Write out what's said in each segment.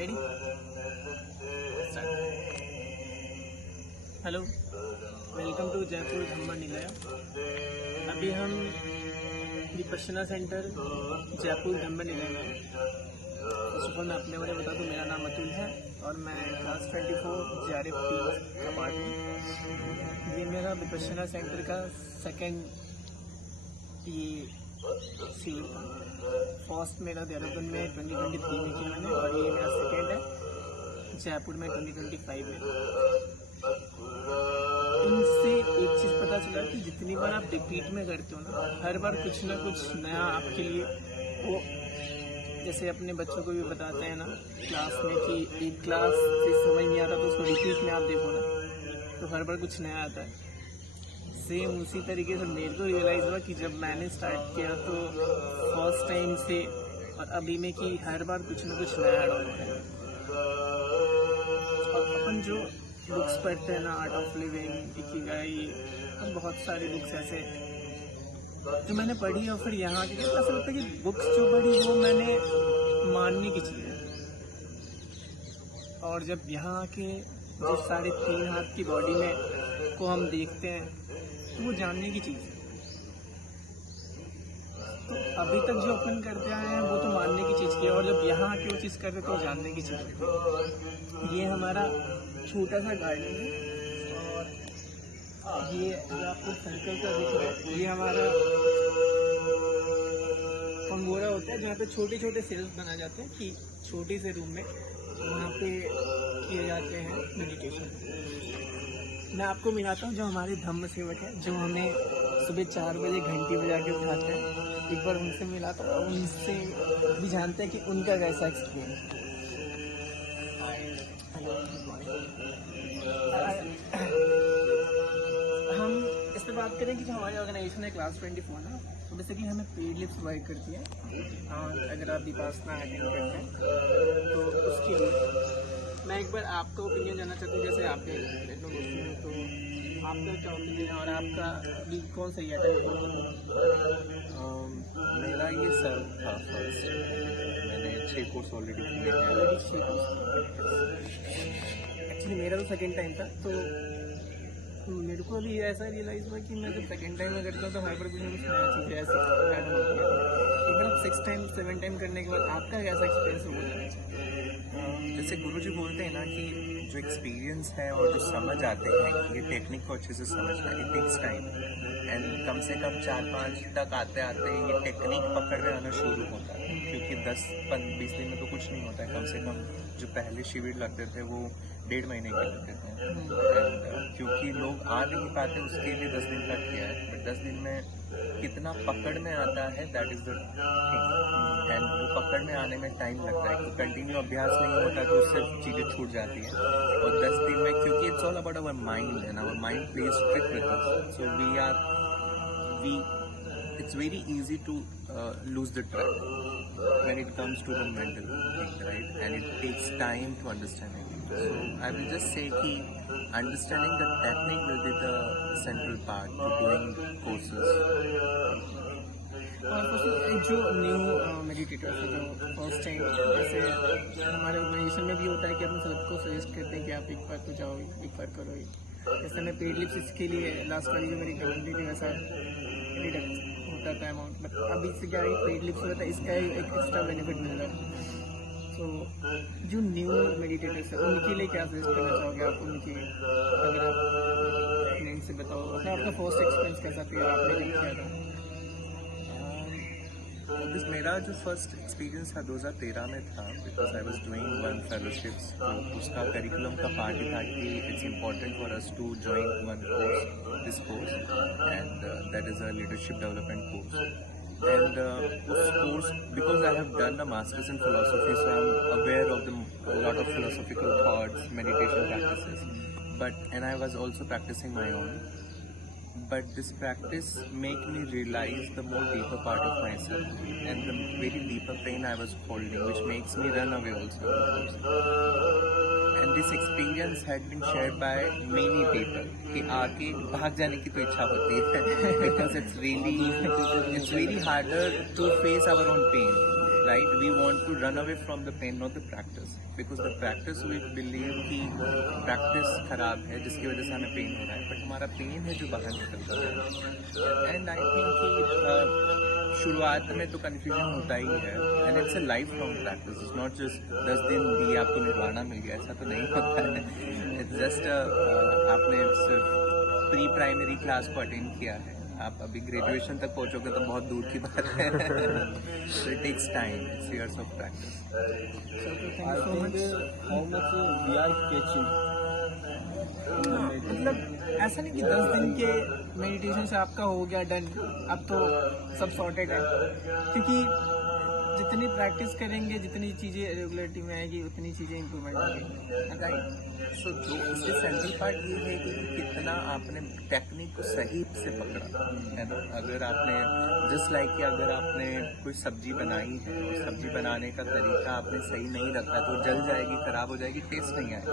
Ready? Hello, welcome to Jaipur Dhamma Nilay. अभी हम Vipassana centre Jaipur Dhamma Nilay में। सुबह मैं अपने बारे में बता दूँ, मेरा नाम अतुल है और मैं क्लास 24 JRF का पार्ट हूँ। ये मेरा विपश्यना सेंटर का सेकंड सीट था। फर्स्ट मेरा देहरादून में 2023 में किया मैंने, और ये मेरा सेकंड है जयपुर में 2025 में। इनसे एक चीज़ पता चला कि जितनी बार आप रिपीट में करते हो ना, हर बार कुछ ना कुछ नया आपके लिए वो, जैसे अपने बच्चों को भी बताते हैं ना क्लास में कि एक क्लास से समझ नहीं आता तो उसको रिपीट में आप देखो ना, तो हर बार कुछ नया आता है। सेम उसी तरीके से मेरे को रियलाइज़ हुआ कि जब मैंने स्टार्ट किया तो फर्स्ट टाइम से और अभी में कि हर बार कुछ ना कुछ नया ऐड होता है। और अपन जो बुक्स पढ़ते हैं ना, आर्ट ऑफ लिविंग, इकिगाई, और बहुत सारी बुक्स ऐसे जो मैंने पढ़ी और फिर यहाँ के ऐसा लगता है कि बुक्स जो पढ़ी वो मैंने मानने की चीज़ है, और जब यहाँ आके जो 3.5 हाथ की बॉडी में को हम देखते हैं तो वो जानने की चीज़ है। तो अभी तक जो अपन करते आए हैं वो तो मानने की चीज़ की है, और जब यहाँ आके वो चीज़ कर रहे तो जानने की चीज़ है। ये हमारा छोटा सा गार्डन है, और ये आपको सर्कल का दिख रहा है, ये हमारा पंगोरा होता है जहाँ पे छोटे छोटे सेल्स बनाए जाते हैं कि छोटे से रूम में वहाँ पे किए जाते हैं मेडिटेशन। मैं आपको मिलाता हूँ जो हमारे धम्म सेवक है, जो हमें सुबह 4 बजे घंटी बजा के उठाते हैं। एक बार उनसे मिलाता हूँ, उनसे भी जानते हैं कि उनका कैसा एक्सपीरियंस है। हम इस पर बात करें कि जो हमारी ऑर्गेनाइजेशन है क्लास 24 ना, तो बेसिकली हमें पेड लिप्स प्रोवाइड करती है। और अगर आप विपासना अटेंड करते हैं तो उसके लिए मैं एक बार आपका ओपिनियन जानना चाहती हूँ। जैसे आपके तो आपका क्या ओपिनियन है और आपका अभी कौन सा ईयर है? मेरा ये सर था फर्स्ट, मैंने 6 कोर्स ऑलरेडी किए हैं। एक्चुअली मेरा तो सेकेंड टाइम था, तो मेरे को अभी ऐसा रियलाइज़ हुआ कि मैं जब सेकेंड टाइम में करता हूँ तो हर बार कुछ ना कुछ नया चीज़ ऐसे ऐड होती है। एक बार 6 टाइम 7 टाइम करने के बाद आपका कैसा एक्सपीरियंस हो जाना चाहिए? जैसे गुरुजी बोलते हैं ना कि जो एक्सपीरियंस है और जो समझ आते हैं कि ये टेक्निक को अच्छे से समझना, इट टेक्स टाइम, एंड कम से कम 4-5 तक आते आते ये टेक्निक पकड़ में आना शुरू होता है, क्योंकि 10-20 दिन में तो कुछ नहीं होता है। कम से कम जो पहले शिविर लगते थे वो 1.5 महीने के लगते थे, एंड क्योंकि लोग आ नहीं पाते उसके लिए 10 दिन लग गया है। बट 10 दिन में कितना पकड़ में आता है, that is the thing. And वो पकड़ में आने में टाइम लगता है, कि कंटिन्यू अभ्यास नहीं होता तो उससे चीज़ें छूट जाती हैं। और 10 दिन में, क्योंकि it's all about our mind and our mind plays trick with us, so it's very easy to lose the track when it comes to the mental thing, right? And it takes time to understand it. So I will just say that understanding the technique will be the central part to doing courses. और जो new meditators है, जो first time, जैसे हमारे organisation में भी होता है कि हम सबको सजेस्ट करते हैं कि आप एक बार तो जाओ, एक बार करो। जैसे मैं पेड लिप्स इसके लिए लास्ट वाली जो मेरी कम्युनिटी थी वैसा डिडक्ट होता था अमाउंट, बट अभी से क्या है, पेड लिप्स होता है, इसका एक एक्स्ट्रा बेनिफिट मिल रहा है। तो जो न्यू मेडिटेटर्स है उनके लिए क्या सजेस्ट करना चाहोगे आप? उनके अगर आप फ्रेंड से बताओ, आपका फर्स्ट एक्सपीरियंस कैसा था, आपने क्या था? मेरा जो फर्स्ट एक्सपीरियंस था 2013 में था, because I was doing one fellowships. तो उसका करिकुलम का पार्ट ही था कि it's important for us to join one course, this course, and that is a leadership development course. And उस course, because I have done the masters in philosophy, so I'm aware of a lot of philosophical thoughts, meditation practices. And I was also practicing my own. But this practice made me realize the more deeper part of myself and the very deeper pain I was holding, which makes me run away also. And this experience had been shared by many people कि आके भाग जाने की तो इच्छा होती है because it's really harder to face our own pain. right? We want to run away from the pain, not the practice, because the practice we believe कि practice खराब है जिसकी वजह से हमें pain हो रहा है, but हमारा pain है जो बाहर निकल रहा है. And I think कि शुरुआत में तो confusion होता ही है, and it's a lifelong practice. It's not just 10 दिन भी आपको निर्वाणा मिल गया, ऐसा तो नहीं होता है. It's just आपने सिर्फ प्री प्राइमरी क्लास को अटेंड किया है, आप अभी ग्रेजुएशन तक पहुंचोगे तो बहुत दूर की बात है. So it takes time, it's years of practice. I think how much we are catching. मतलब ऐसा नहीं कि 10 दिन के मेडिटेशन से आपका हो गया डन, अब तो सब सॉर्टेड है, क्योंकि जितनी प्रैक्टिस करेंगे, जितनी चीज़ें रेगुलरिटी में आएगी, उतनी चीज़ें इम्प्रूवमेंट होंगी. राइट. सो जो इससे सेंट्रल पार्ट ये है कि कितना आपने टेक्निक को सही से पकड़ा है ना. अगर आपने जस्ट लाइक कि अगर आपने कोई सब्जी बनाई है और सब्जी बनाने का तरीका आपने सही नहीं रखा तो जल जाएगी, खराब हो जाएगी, टेस्ट नहीं आएगा.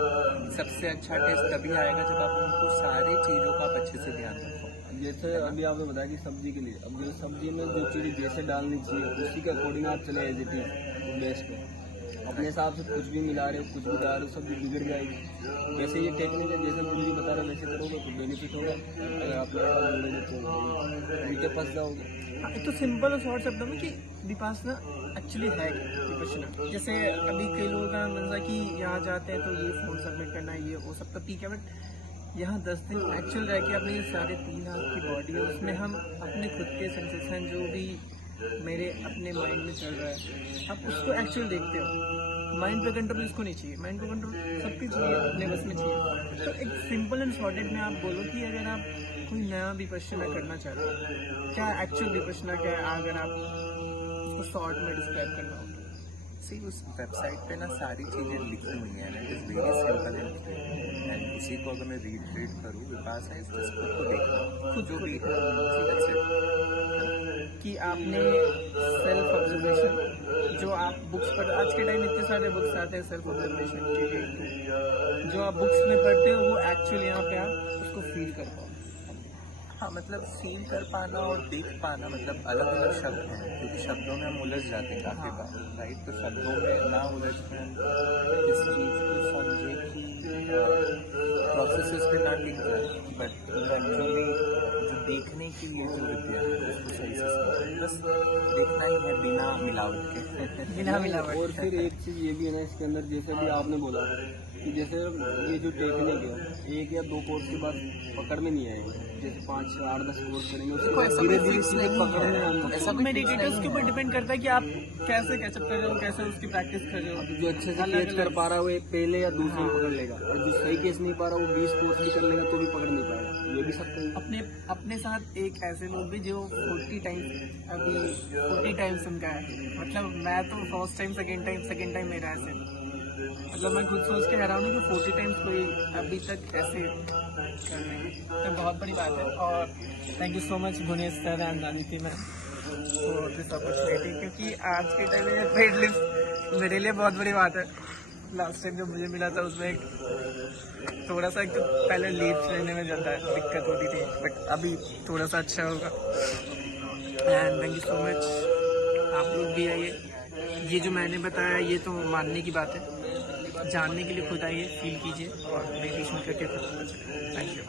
सबसे अच्छा टेस्ट तभी आएगा जब आप उनको सारी चीज़ों का आप अच्छे से ध्यान रखो. जैसे अभी आपने बताया कि सब्जी के लिए, अब जो सब्जी में जो चीज़ें जैसे डालनी चाहिए उसी के अकॉर्डिंग आप चले एज इट इज बेस्ट है. अपने हिसाब से कुछ भी मिला रहे हो, कुछ भी डाल रहे हो, सब्जी बिगड़ जाएगी. वैसे ये टेक्निक है, जैसे गुल्ली बता रहे हो वैसे करोगे तो बेनिफिट होगा. अगर आप नीचे फंस जाओगे. हाँ, एक तो सिंपल और शॉर्ट शब्दों में कि विपासना एक्चुअली है विपश्यना. जैसे अभी कई लोगों का मन था कि यहाँ जाते हैं तो ये फॉर्म सबमिट करना है, ये वो सब तो ठीक है, बट यहाँ 10 दिन एक्चुअल रह के अपने 3.5 हाथ की बॉडी है, उसमें हम अपने खुद के सेंसेशन जो भी मेरे अपने माइंड में चल रहा है, आप उसको एक्चुअल देखते हो. माइंड पे कंट्रोल इसको नहीं चाहिए, माइंड को कंट्रोल सबकी चाहिए, अपने बस में चाहिए. तो एक सिंपल एंड शॉर्टेड में आप बोलो कि अगर आप कोई नया विपश्यना करना चाहते हो, क्या एक्चुअल विपश्यना क्या है, अगर आप उसको शॉर्ट में डिस्क्राइब करना हो. सी उस वेबसाइट पे ना सारी चीज़ें लिखी हुई हैं, it is very simple and उसी को अगर मैं रीड करूँ, विपास है इसको खुद को देखना, खुद जो भी कि आपने सेल्फ ऑब्जर्वेशन जो आप बुक्स पर, आज के टाइम इतने सारे बुक्स आते हैं सेल्फ ऑब्जर्वेशन के, जो आप बुक्स में पढ़ते हो वो एक्चुअली यहाँ पे आप उसको फील कर पाओ. हाँ, मतलब फील कर पाना और देख पाना मतलब अलग अलग शब्द हैं, क्योंकि शब्दों में हम उलझ जाते हैं काफ़ी बार. राइट. तो शब्दों में ना उलझ कर इस चीज़ को समझे कि प्रोसेसेस पे ना लिख जाए, बट एक्चुअली जो देखने की ये जो विद्या है उसको सही से समझे. बस देखना ही है बिना मिलावट के. बिना मिलावट. और फिर एक चीज़ ये भी है ना इसके अंदर, जैसे भी आपने बोला कि जैसे ये जो टेक्निक है 1 या 2 कोर्स के बाद पकड़ में नहीं आएगी. जैसे 5, 8, 10 कोर्स करेंगे उसके धीरे धीरे चीज़ें पकड़ने आएंगी. सब मेडिटेटर्स के ऊपर डिपेंड करता है कि आप कैसे कैचअप कर रहे हो, कैसे उसकी प्रैक्टिस कर रहे हो. जो अच्छे से कैच कर पा रहा है वो एक पहले या दूसरे में पकड़ लेगा, और जो सही कैच नहीं पा रहा वो 20 कोर्स भी कर लेगा तो भी पकड़ नहीं पाएगा. ये भी सब अपने साथ एक ऐसे लोग भी जो 40 टाइम्स उनका है. मतलब मैं तो फर्स्ट टाइम सेकेंड टाइम मेरा ऐसे, मतलब मैं खुद सोच के हैरान हूँ कि 40 टाइम्स कोई अभी तक ऐसे कर रहे हैं, तो बहुत बड़ी बात है. और thank you so much Bhuvnesh sir and Aditya ma'am for this opportunity, क्योंकि आज के टाइम में पेड लिस्ट मेरे लिए बहुत बड़ी बात है. लास्ट टाइम जो मुझे मिला था उसमें थोड़ा सा एक तो पहले लीव्स लेने में ज़्यादा दिक्कत होती थी, बट अभी थोड़ा सा अच्छा होगा. And thank you so much. आप लोग भी आइए, ये जो मैंने बताया ये तो मानने की बात है, जानने के लिए खुद आइए, फील कीजिए और मेडिटेशन करके खुद पता चले. Thank you.